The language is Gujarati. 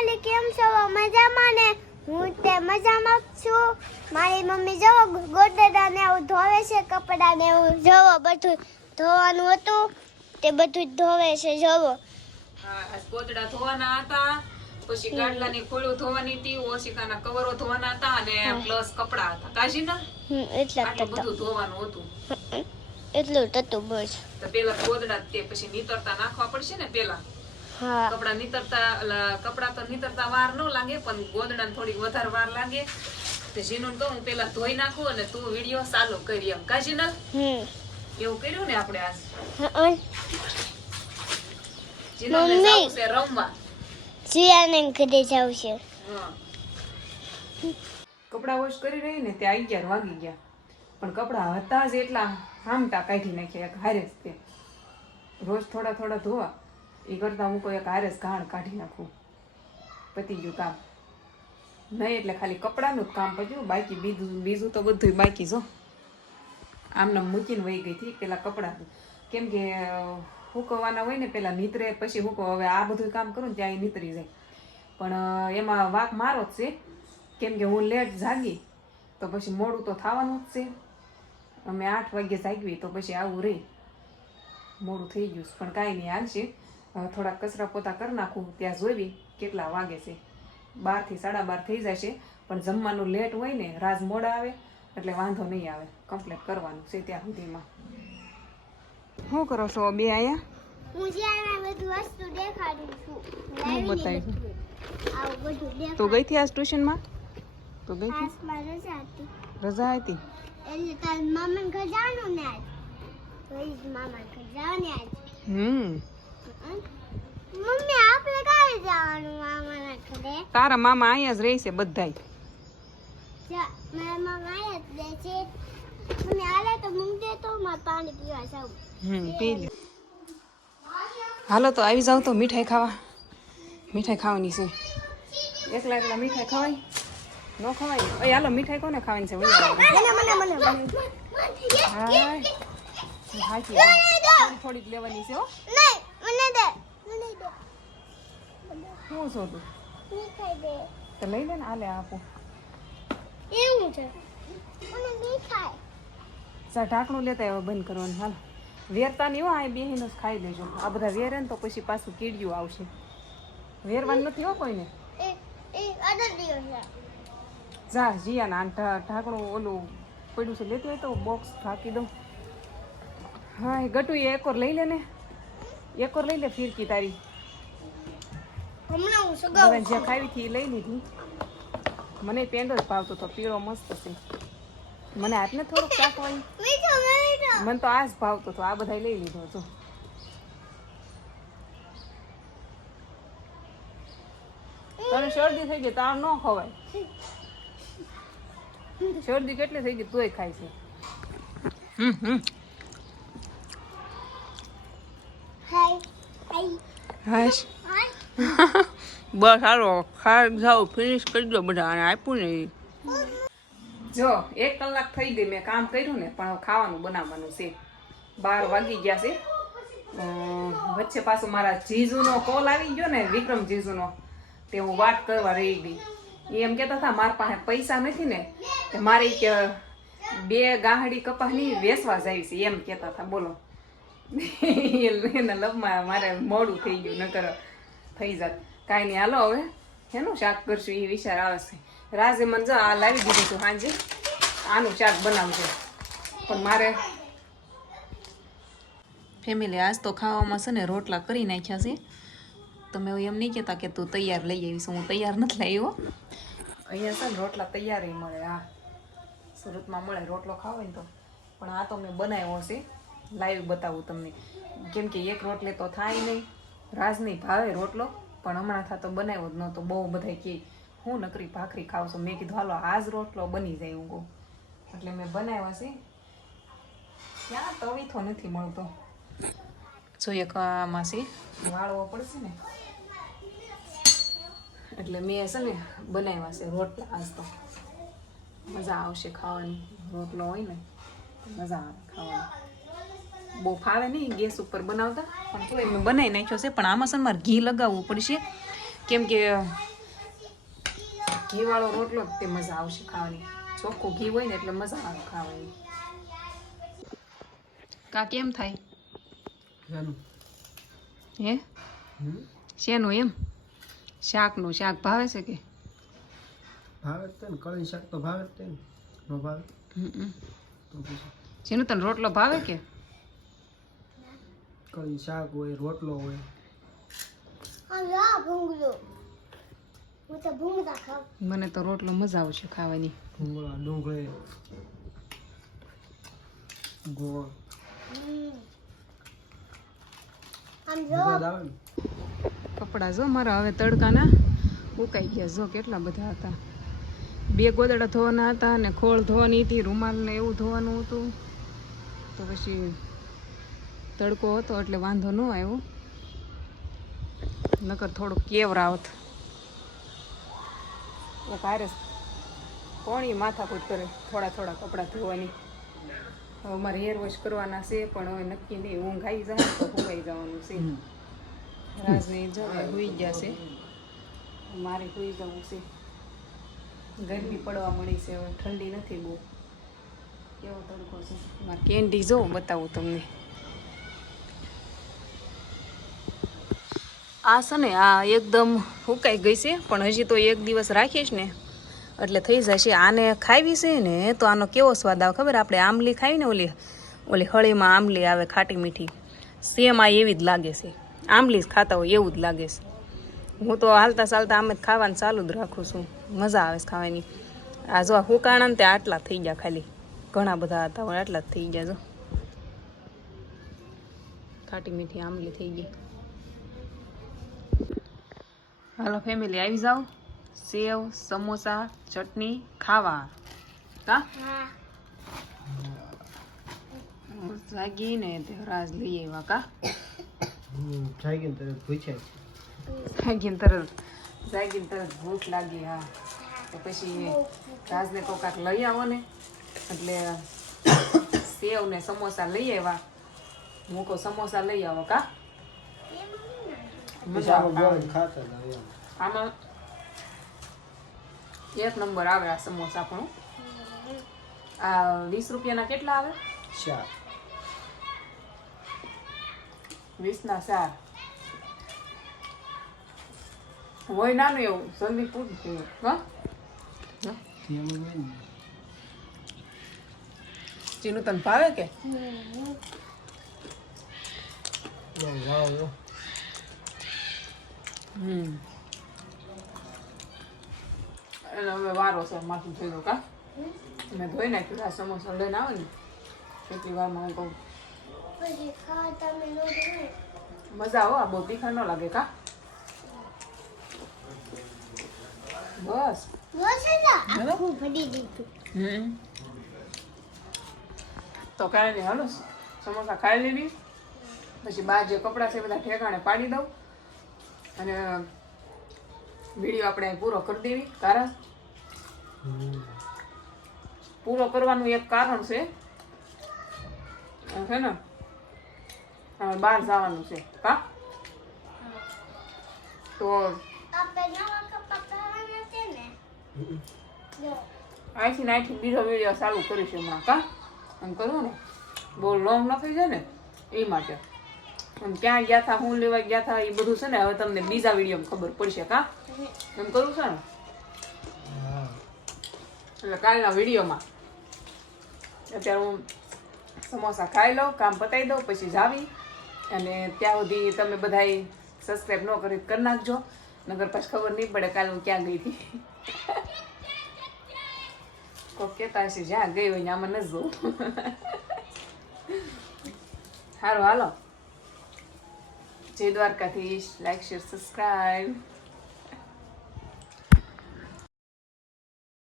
ફેમિલી કેમ છો? મજામાં ને? હું તે મજામાં છું. મારી મમ્મી જવો ગોદડા ને આવું ધોવે છે કપડા ને એવું જવો બધું ધોવાનું હતું. તે બધું જ ધોવે છે જવો. ગોદડા ધોવાના હતા. પછી ગાડલાની ખોળું ધોવાની હતી ઓશિકાના કવરો ધોવાના હતા અને પ્લસ કપડા હતા. કાજી ના? એટલા બધું ધોવાનું હતું. એટલું જ બસ. તો પેલા ગોદડા તે પછી નીતરતા નાખવા પડશે ને પેલા. કપડા નીતરતા કપડા તો નીતરતા વાર ન લાગે પણ ગોદડા થોડીક વધારે વાર લાગે. તે જીનું હું પેલા ધોઈ નાખું અને તું વીડિયો ચાલુ કરી એમ. ના? એવું કર્યું ને આપણે આજ? હા, જાવું છે રમવા? જીયાને ઘરે જવું છે. કપડા વોશ કરી રહી ને ત્યાં અગિયાર વાગી ગયા. પણ કપડા હતા જ એટલા. હામટા કાઢી નાખ્યા હારે જ તે. રોજ થોડા થોડા ધોવા. એ કરતાં હું કોઈ એક હારે ઘાણ કાઢી નાખું. પતી ગયું કામ. નહીં એટલે ખાલી કપડાનું જ કામ પત્યું બાકી બીજું બીજું તો બધું બાકી જો. આમને મૂકીને વહી ગઈ હતી પેલા કપડાં. કેમ કે હુકવવાના હોય ને પેલા નીતરે, પછી હુકવ, હવે આ બધું કામ કરું ને ત્યાં એ નીતરી જાય. પણ એમાં વાક મારો જ છે. કેમ કે હું લેટ જાગી, તો પછી મોડું તો થવાનું જ છે. અમે આઠ વાગ્યે જાગવી તો પછી આવું રહી મોડું થઈ ગયું. પણ કાંઈ નહીં હાલશે હવે થોડા કચરા પોતા કરી નાખું ત્યાં જોઈ કેટલા વાગે છે. બારથી સાડા બાર થઈ જશે પણ જમવાનું લેટ હોય ને રાજ મોડા આવે એટલે વાંધો નહીં આવે. કમ્પ્લીટ કરવાનું છે ત્યાં સુધીમાં. શું કરો છો બે આયા? હું જીયાને બધું વસ્તુ દેખાડું છું. હું બતાવીશ આવું બધું દેખાડું. તું ગઈ આજ ટ્યુશનમાં? તો ગઈ આસમાં રજા હતી. રજા હતી? એટલે તાર મામા ઘર જવાનું ને આજ. તો એ જ મામા ઘર જવાની આજ. હમ હમ? મમ્મી આપણે કાલે જવાનું મામાના ઘરે. તારા મામા અહીંયા જ રહેશે બધાય. મારા મામા આયા જ રહે છે. મને આલે તો મૂક તો મારે પાણી પીવા જાવું હમ પી લે. હાલો તો આવી જાવ તો મીઠાઈ ખાવા. મીઠાઈ ખાવાની છે. એકલા એકલા મીઠાઈ ખવાય? ન ખવાય? ઓય હાલો મીઠાઈ કોને ખાવાની છે? મને મને મને મને. હાય. હાચી થોડીક લેવાની છે હો. નહીં. મને દે મને દે શું તું મીઠાઈ દે તો લઈ લે ને આલે આપું એવું છે મને મીઠાઈ સા ઢાંકણું લેતા એવા બંધ કરવાનું હાલ વેરતા નહીં હો આ બેહીને જ ખાઈ લેજો આ બધા વેરે ને તો પછી પાછું કીડિયું આવશે વેરવાનું નથી હો કોઈને જા જીયા ના ઢાંકણું ઓલું પડ્યું છે લેતું હોય તો બોક્સ ઢાંકી દઉં હા એ ગટુ એ એકોર લઈ લે ને એકોર લઈ લે ફીરકી તારી. હમણાં હું સગાવ જે ખાવી હતી એ લઈ લીધી. મને પેંડો જ ભાવતો તો પીળો મસ્ત છે. મને હાથને થોડુંક ચાખવાય. મને તો આ જ ભાવતો તો આ બધા લઈ લીધો હતો. તને શરદી થઈ ગઈ તાર ન ખવાય. શરદી કેટલી થઈ ગઈ તોય ખાય છે. હમ હમ હાય હાય હાશ બસ હાલો ખાઈ જાઓ ફિનિશ કરી દો બધા અને આપ્યું ને જો એક કલાક થઈ ગઈ મેં કામ કર્યું ને પણ ખાવાનું બનાવવાનું છે. બાર વાગી ગયા છે. વચ્ચે પાછો મારા જીજુનો કોલ આવી ગયો ને વિક્રમ જીજુનો તે હું વાત કરવા રહી ગઈ. એ એમ કહેતા હતા મારા પાસે પૈસા નથી ને મારી મારે કે બે ગાહડી કપાસની વેસવા જાય છે. એમ કહેતા હતા બોલો. એના લવમાં મારે મોડું થઈ ગયું, નકર થઈ જાત. કાંઈ નહીં, હાલો હવે. એનું શાક કરશું એ વિચાર આવશે. રાજે મને જો આ લાવી દીધું હતું સાંજે આનું શાક બનાવજો. પણ મારે ફેમિલી આજ તો ખાવામાં છે ને રોટલા કરી નાખ્યા છે. તમે એમ નહીં કહેતા કે તું તૈયાર લઈ આવીશ, હું તૈયાર નથી લાવ્યો. અહીંયા છે ને રોટલા તૈયાર મળે, હા. સુરતમાં મળે, રોટલો ખાવો ને તો. પણ આ તો મેં બનાવ્યો છે. લાઈવ બતાવું તમને. કેમ કે એક રોટલે તો થાય નહીં. રાજ નહીં ભાવે રોટલો, પણ હમણાં થતો બનાવ્યો જ નહોતો. બહુ બધા કે, હું નકરી ભાખરી ખાવ છું. મેં કીધું, હાલો આ જ રોટલો બની જાય ઊંઘો. એટલે મેં બનાવ્યા છે. ક્યાં તવીથો નથી મળતો. જોઈએ છે, વાળવો પડશે ને. એટલે મેં છે ને બનાવ્યા છે રોટલા આજ તો. મજા આવશે ખાવાની. રોટલો હોય ને મજા આવે ખાવાની. બહુ ફાવે નહીં ગેસ ઉપર બનાવતા. પણ તો મેં બનાવી નાખ્યો છે પણ આમાં છે મારે ઘી લગાવવું પડશે. કેમ કે ઘીવાળો રોટલો જ તે મજા આવશે ખાવાની. ચોખ્ખું ઘી હોય ને એટલે મજા આવે ખાવાની. કા કેમ થાય? હે? શેનું એમ? શાકનું શાક ભાવે છે કે? ભાવે તે ને કળી શાક તો ભાવે જ તે ને. ન ભાવે? જેનું તને રોટલો ભાવે કે? કળી શાક હોય રોટલો હોય? મને તો રોટલો મજા આવશે ખાવાની. ભૂંગળા ડુંગળી ગોળ. કપડાં જો મારા હવે તડકાના. ઉકાઈ ગયા જો કેટલા બધા હતા. બે ગોદડા ધોવાના હતા અને ખોળ ધોવાની હતી રૂમાલ ને એવું ધોવાનું હતું. તો પછી તડકો હતો એટલે વાંધો ન આવ્યો. નકર થોડુંક કેવરાવત. એક હારે માથા માથાકૂટ કરે થોડા થોડા કપડાં ધોવાની. હવે મારે હેર વોશ કરવાના છે પણ હવે નક્કી નહીં ઊંઘ આવી જાય તો હુકાઈ જવાનું છે. રાજને જવા હુઈ ગયા છે. મારે હુઈ જવું છે. ગરમી પડવા મળી છે હવે ઠંડી નથી બહુ. કેવો તડકો છે? મારે કેન્ડી જો બતાવું તમને. આ છે ને, આ એકદમ હુકાઈ ગઈ છે, પણ હજી તો એક દિવસ રાખીશ ને. એટલે થઈ જશે. આને ખાવી છે ને, તો આનો કેવો સ્વાદ આવે ખબર? આપણે આંબલી ખાઈને ઓલી ઓલી હળીમાં આંબલી આવે, ખાટી મીઠી. સેમ આ એવી જ લાગે છે. આંબલી જ ખાતા હોય એવું જ લાગે છે. હું તો હાલતા ચાલતા આમ જ ખાવાનું ચાલુ જ રાખું છું. મજા આવે છે ખાવાની. આ જો હુકાણા ને તે આટલા થઈ ગયા ખાલી. ઘણા બધા હતા આટલા જ થઈ ગયા જો. ખાટી મીઠી આંબલી થઈ ગઈ. હાલો ફેમિલી આવી જાઓ સેવ સમોસા ચટણી ખાવા હા જાગીને રાજ લઈ આવ્યા કા જાગીને તરત પૂછાય જાગીને તરત જાગીને તરત ભૂખ લાગી હા. તો પછી રાજને તો લઈ આવો ને. એટલે સેવ ને સમોસા લઈ આવ્યા. મૂકો સમોસા લઈ આવો કા? આમાં આવે ગોળ ખાતા હતા એમ. આમાં એક નંબર આવે આ સમોસા પણ. આ વીસ રૂપિયાના કેટલા આવે? શાક વીસના ચાર. હોય નાનું એવું જલ્દી પૂછ હા. ચીનું તને ભાવે કે. હમ. એટલે હવે વારો છે માથું થઈ ગયું કા? મેં ધોઈ નાખ્યું આ સમોસા લઈને આવે ને. કેટલી વારમાં હું કહું. મજા આવો આ બહુ તીખા ન લાગે કા? બસ. તો કાંઈ નહીં હાલો સમોસા ખાઈ લેવી પછી બહાર જે કપડાં છે બધા ઠેકાણે પાડી દઉં. અને વીડિયો આપણે પૂરો કરી દેવી, કારણ પૂરો કરવાનું એક કારણ છે. છે ને? બહાર જવાનું છે. કા તો અહીંથી ને બીજો વીડિયો ચાલુ કરીશું હમણાં. કા? એમ કરવું ને? બહુ લોંગ ન થઈ જાય ને? એ માટે. ક્યાં ગયા હતા હું લેવા ગયા હતા એ બધું છે ને હવે તમને બીજા વિડીયોમાં ખબર પડશે કા એમ કરું છે ને? એટલે કાલના વિડીયોમાં. અત્યારે હું સમોસા ખાઈ લઉં, કામ પતાવી દઉં, પછી જાવી. અને ત્યાં સુધી તમે બધાય સબસ્ક્રાઈબ ન કરી કરી નાખજો. નગર પછી ખબર નહીં પડે કાલે હું ક્યાં ગઈ હતી. કોક કહેતા હશે, જ્યાં ગઈ હોય ને, આમાં ન સારું હાલો. જય દ્વારકાધીશ. Like share subscribe